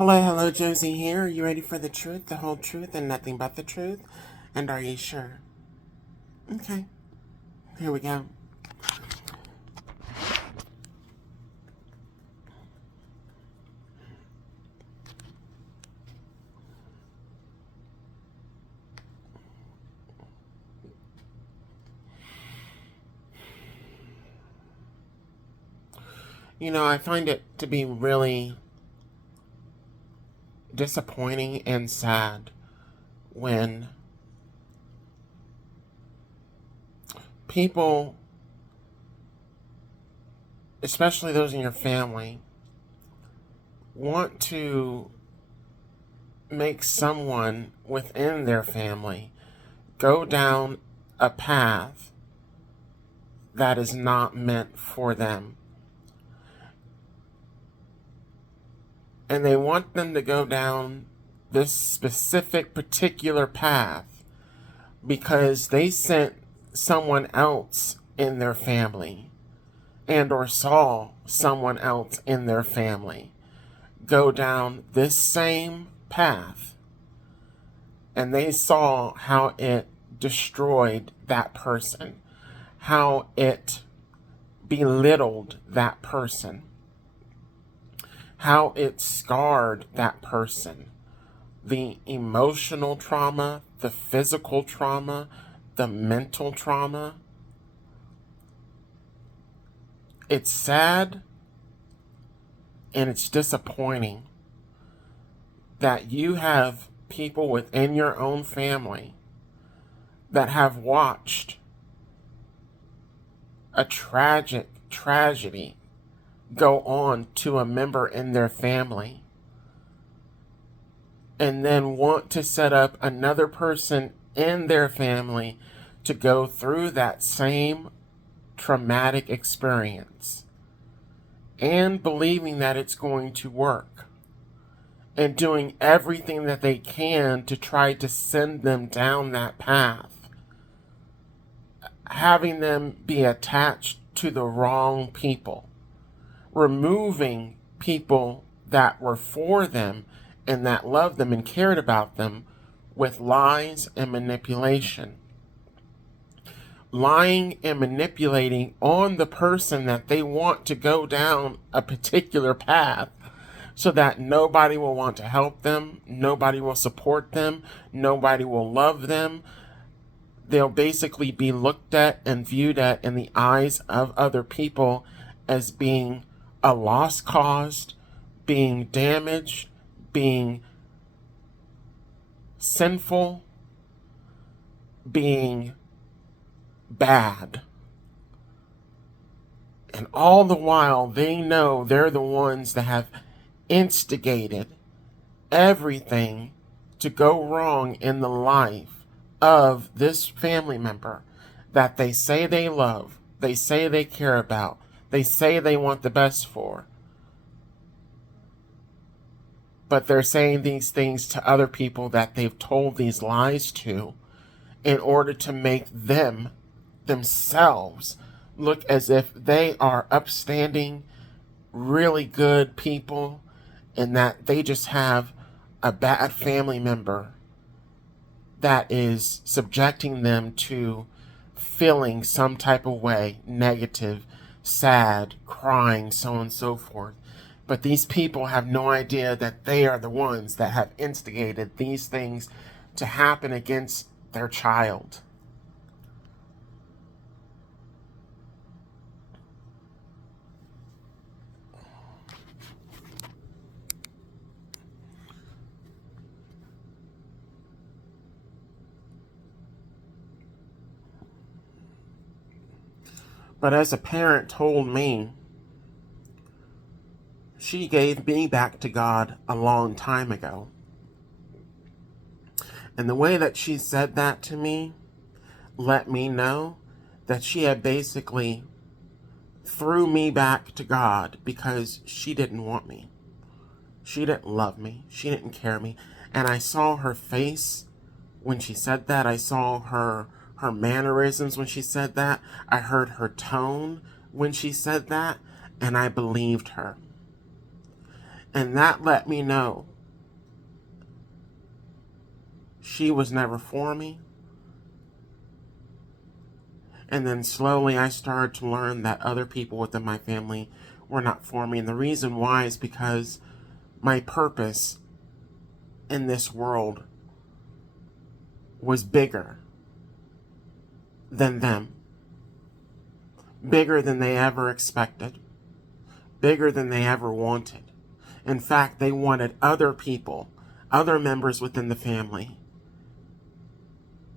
Hello, hello, Josie here. Are you ready for the truth, the whole truth, and nothing but the truth? And are you sure? Okay, here we go. I find it to be really disappointing and sad when people, especially those in your family, want to make someone within their family go down a path that is not meant for them. And they want them to go down this specific particular path because they sent someone else in their family and or saw someone else in their family go down this same path, and they saw how it destroyed that person, how it belittled that person, how it scarred that person. The emotional trauma, the physical trauma, the mental trauma. It's sad and it's disappointing that you have people within your own family that have watched a tragic tragedy go on to a member in their family and then want to set up another person in their family to go through that same traumatic experience and believing that it's going to work and doing everything that they can to try to send them down that path, having them be attached to the wrong people, removing people that were for them and that loved them and cared about them with lies and manipulation. Lying and manipulating on the person that they want to go down a particular path so that nobody will want to help them, nobody will support them, nobody will love them. They'll basically be looked at and viewed at in the eyes of other people as being a lost cause, being damaged, being sinful, being bad. And all the while, they know they're the ones that have instigated everything to go wrong in the life of this family member that they say they love, they say they care about, they say they want the best for. But they're saying these things to other people that they've told these lies to in order to make them themselves look as if they are upstanding, really good people, and that they just have a bad family member that is subjecting them to feeling some type of way, negative, sad, crying, so on and so forth. But these people have no idea that they are the ones that have instigated these things to happen against their child. But as a parent told me, she gave me back to God a long time ago. And the way that she said that to me let me know that she had basically threw me back to God because she didn't want me. She didn't love me. She didn't care me. And I saw her face when she said that. I saw her mannerisms when she said that. I heard her tone when she said that, and I believed her. And that let me know she was never for me. And then slowly I started to learn that other people within my family were not for me. And the reason why is because my purpose in this world was bigger than them, bigger than they ever expected, bigger than they ever wanted. In fact, they wanted other people, other members within the family,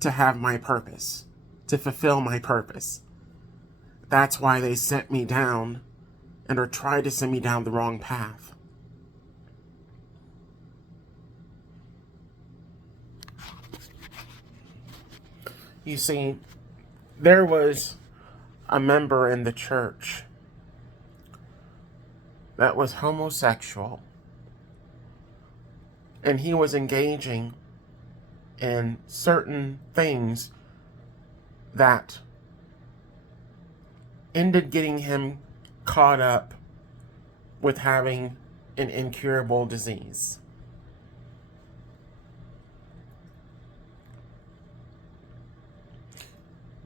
to have my purpose, to fulfill my purpose. That's why they sent me down and or tried to send me down the wrong path. You see, there was a member in the church that was homosexual, and he was engaging in certain things that ended getting him caught up with having an incurable disease.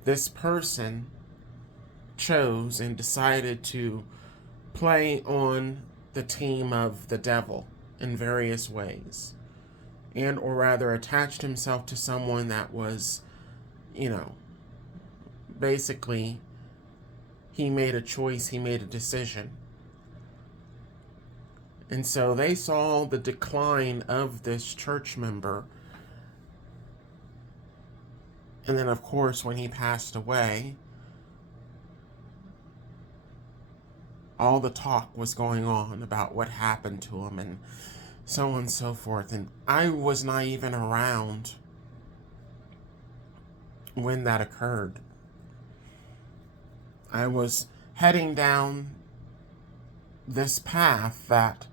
This person chose and decided to play on the team of the devil in various ways, and or rather attached himself to someone that was, basically he made a choice, he made a decision. And so they saw the decline of this church member. And then, of course, when he passed away, all the talk was going on about what happened to him and so on and so forth. And I was not even around when that occurred. I was heading down this path that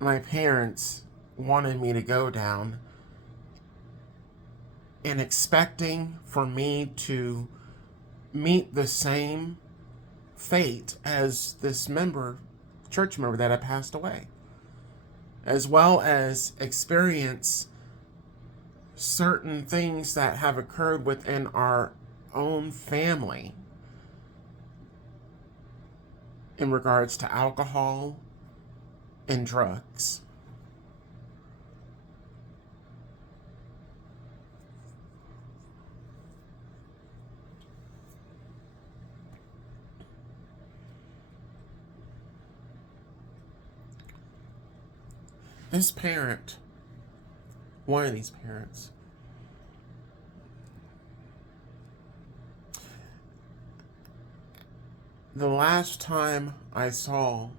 my parents wanted me to go down, and expecting for me to meet the same fate as this church member that had passed away, as well as experience certain things that have occurred within our own family in regards to alcohol and drugs. This parent, one of these parents, the last time I saw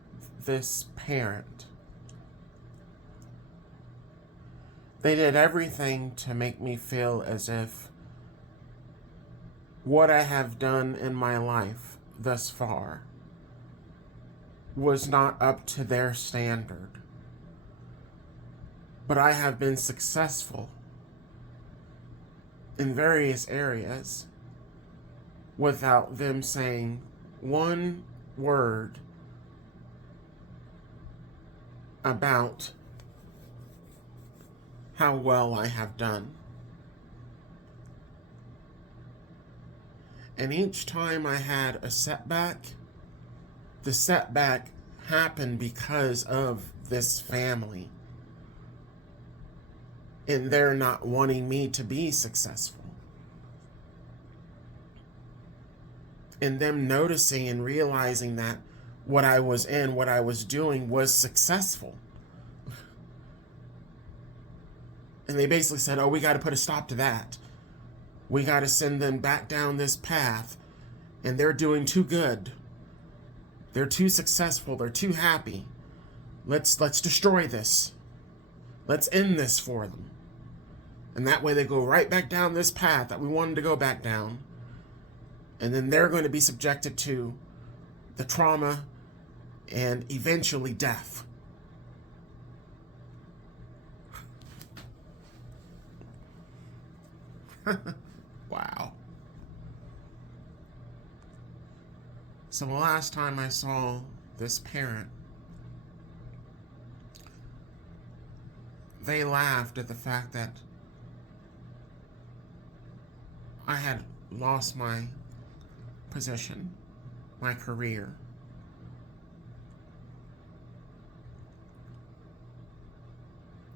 this parent, they did everything to make me feel as if what I have done in my life thus far was not up to their standard. But I have been successful in various areas without them saying one word about how well I have done. And each time I had a setback, the setback happened because of this family. And they're not wanting me to be successful. And them noticing and realizing that what I was in, what I was doing was successful. And they basically said, oh, we got to put a stop to that. We got to send them back down this path. And they're doing too good. They're too successful. They're too happy. Let's destroy this. Let's end this for them. And that way they go right back down this path that we wanted to go back down. And then they're going to be subjected to the trauma and eventually death. Wow. So the last time I saw this parent, they laughed at the fact that I had lost my position, my career.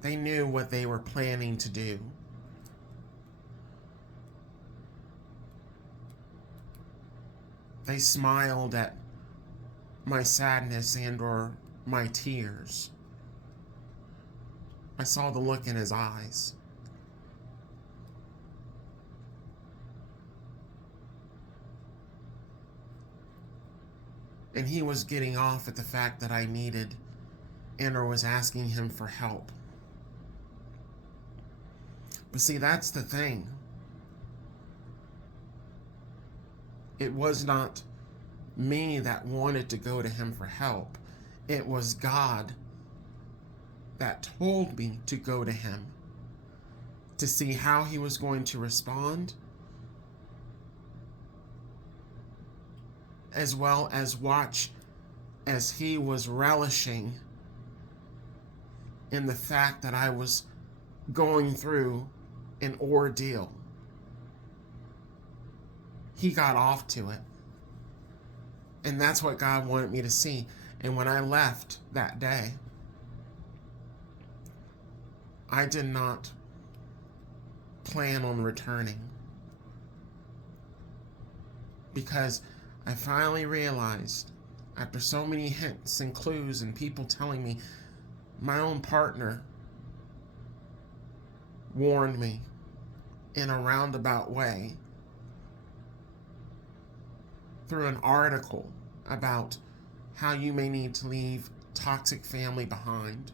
They knew what they were planning to do. They smiled at my sadness and or my tears. I saw the look in his eyes. And he was getting off at the fact that I needed and or was asking him for help. But see, that's the thing. It was not me that wanted to go to him for help. It was God that told me to go to him to see how he was going to respond, as well as watch as he was relishing in the fact that I was going through an ordeal. He got off to it. And that's what God wanted me to see. And when I left that day, I did not plan on returning, because I finally realized, after so many hints and clues and people telling me, my own partner warned me in a roundabout way through an article about how you may need to leave toxic family behind.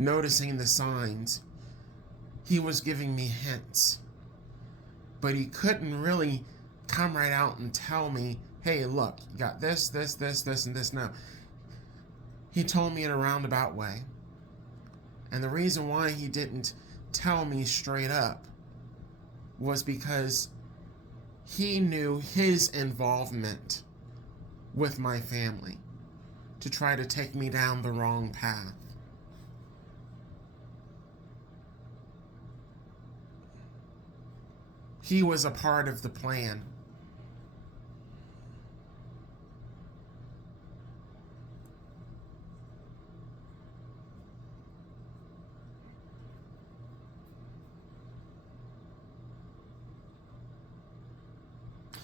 Noticing the signs, he was giving me hints, but he couldn't really come right out and tell me, hey, look, you got this, and this. No. He told me in a roundabout way. And the reason why he didn't tell me straight up was because he knew his involvement with my family to try to take me down the wrong path. He was a part of the plan.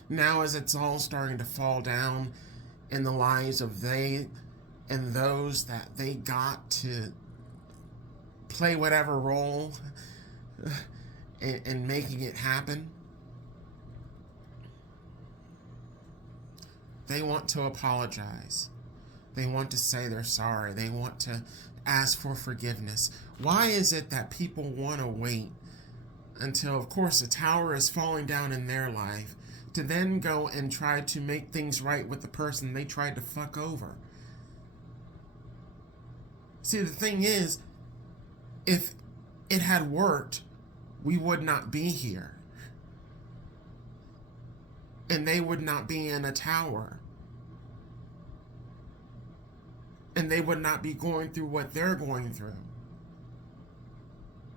Now, as it's all starting to fall down in the lives of they and those that they got to play whatever role in making it happen, they want to apologize. They want to say they're sorry. They want to ask for forgiveness. Why is it that people want to wait until, of course, the tower is falling down in their life to then go and try to make things right with the person they tried to fuck over? See, the thing is, if it had worked, we would not be here. And they would not be in a tower. And they would not be going through what they're going through.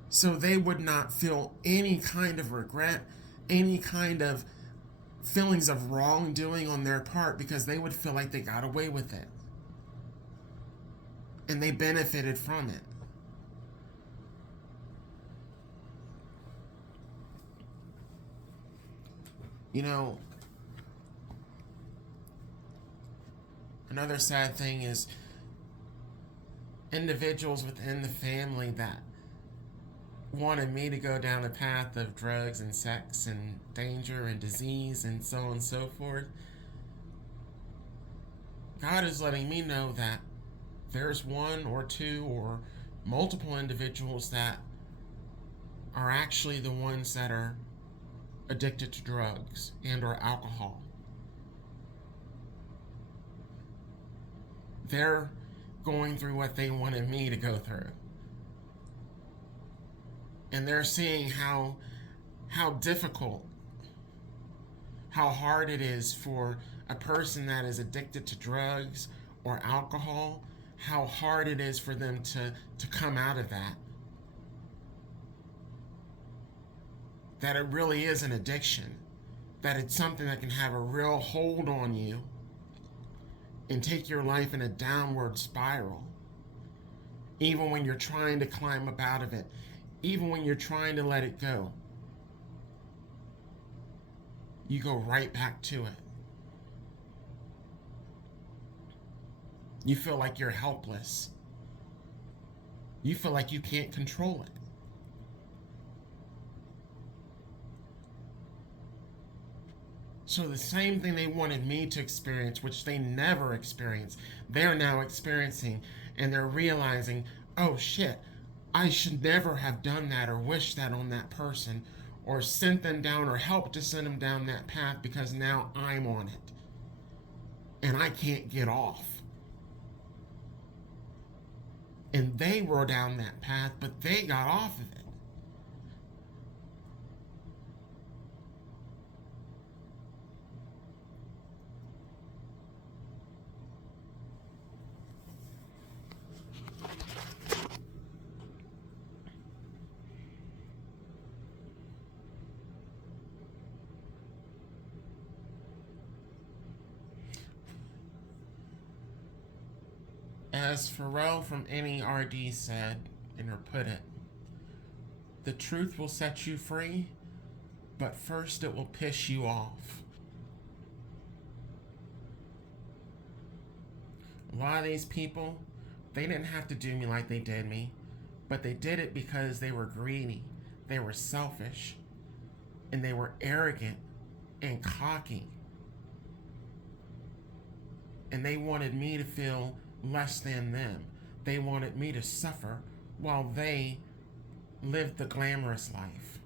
So they would not feel any kind of regret, any kind of feelings of wrongdoing on their part, because they would feel like they got away with it. And they benefited from it. You know, another sad thing is individuals within the family that wanted me to go down a path of drugs and sex and danger and disease and so on and so forth. God is letting me know that there's one or two or multiple individuals that are actually the ones that are addicted to drugs and or alcohol. They're going through what they wanted me to go through. And they're seeing how difficult, how hard it is for a person that is addicted to drugs or alcohol, how hard it is for them to come out of that. That it really is an addiction. That it's something that can have a real hold on you and take your life in a downward spiral. Even when you're trying to climb up out of it, even when you're trying to let it go, you go right back to it. You feel like you're helpless. You feel like you can't control it. So the same thing they wanted me to experience, which they never experienced, they're now experiencing, and they're realizing, oh shit, I should never have done that or wished that on that person or sent them down or helped to send them down that path, because now I'm on it and I can't get off. And they were down that path, but they got off of it. As Pharrell from NERD said, or put it, the truth will set you free, but first it will piss you off. A lot of these people, they didn't have to do me like they did me, but they did it because they were greedy, they were selfish, and they were arrogant and cocky. And they wanted me to feel less than them. They wanted me to suffer while they lived the glamorous life.